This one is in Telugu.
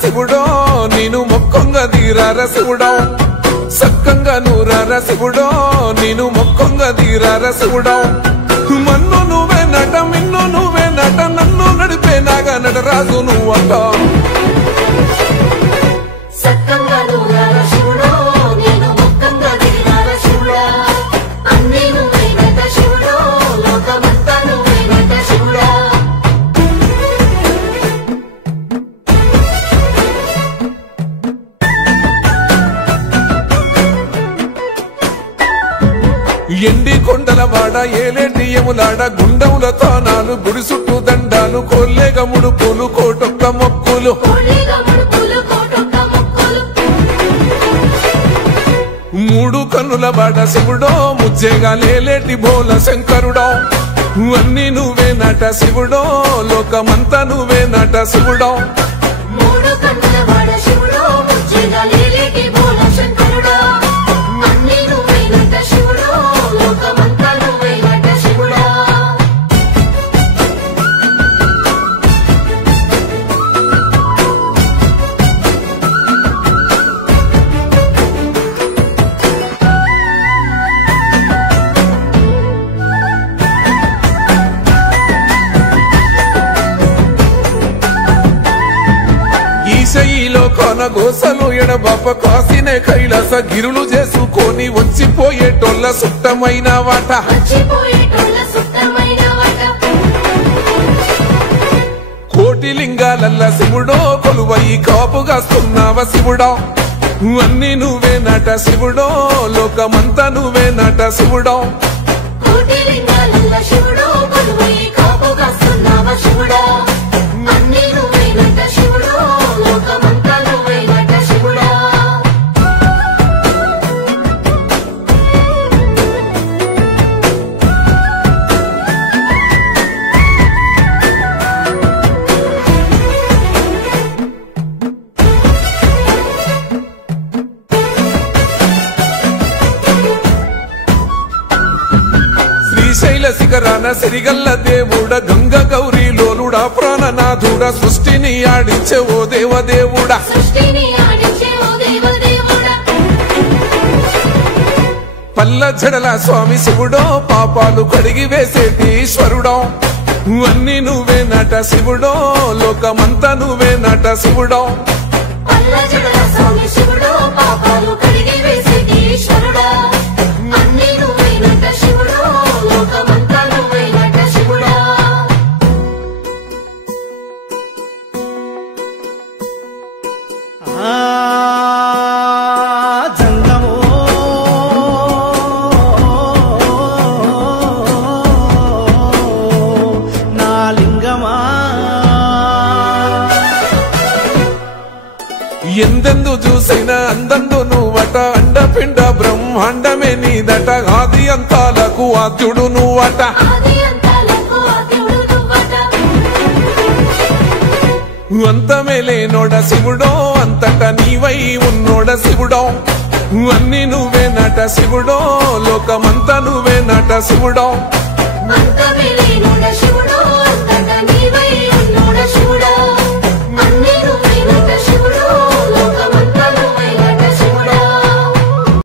శివుడో నేను మొక్కంగా తీరార శివుడో సక్కంగా నూరార శివుడో నేను మొక్కంగా తీరార శివుడో మన్ను నువ్వే నట మిన్ను నువ్వే నట నన్ను నడిపే నాగా నటరాజు నువ్వంట సక్కంగా నూరార శివుడో నేను మొక్కంగా తీరార శివుడా అన్నీ నువ్వే నట శివుడో లోకమంతా నువ్వే నట శివుడా ఎండి కొండల వాడ ఏలేటి యములాడ గుండముల తానాలు గుడి చుట్టూ దండాలు కొల్లేగ ముడుపులు కోటొక్క మొక్కులు మూడు కన్నుల వాడ శివుడో ముజ్జేగా లేలేటి బోల శంకరుడో అన్నీ నువ్వే నట శివుడో లోకమంతా నువ్వే నట శివుడో మూడు కన్నుల వాడ శివుడో ముజ్జేగా లేలేటి బోల శంకరుడో అన్నీ నువ్వే నట శివుడో లోకమంతా నువ్వే నట శివుడా ఈశయిలో కొనగోసలు ఎడబాప కాసినే కైలాస గిరులు చేసుకొని వచ్చిపోయేటోళ్ళ సుట్టమైన వాట కోటి లింగాలల్ల శివుడో కొలువయి కాపుగాస్తున్నావ శివుడో అన్నీ నువ్వే నట శివుడో లోకమంతా నువ్వే నట శివుడో కోటి లింగాలల్ల శివుడో కొలువయి కాపుగాస్తున్నావ శివుడా అన్నీ నువ్వే నట శివుడో లోకమంతా నువ్వే నట శివుడా శ్రీశైల శిఖరాన సిరిగల్ల దేవుడ గంగ గౌరీ లోలుడా ప్రాణనాథుడా సృష్టిని ఆడించే ఓ దేవదేవుడా పల్ల జడల స్వామి శివుడో పాపాలు కడిగి వేసేటి ఈశ్వరుడో అన్నీ నువ్వే నట శివుడో లోకమంతా నువ్వే నట శివుడో పల్ల జడల స్వామి శివుడో పాపాలు కడిగి వేసేటి ఈశ్వరుడా అన్నీ నువ్వే నట శివుడో లోకమంతా నువ్వే నట శివుడా జంగమో నా లింగమా ఎందెందు చూసైనా అందందు నువ్వట అండపిండ బ్రహ్మాండమే నీదట ఆది అంతాలకు ఆద్యుడు నువ్వట ఆది అంతాలకు ఆద్యుడు నువ్వట అంతమే లేనోడ శివుడో అంతట నీవై ఉన్నోడ శివుడో అన్నీ నువ్వే నట శివుడో లోకమంతా నువ్వే నట శివుడో అంతమే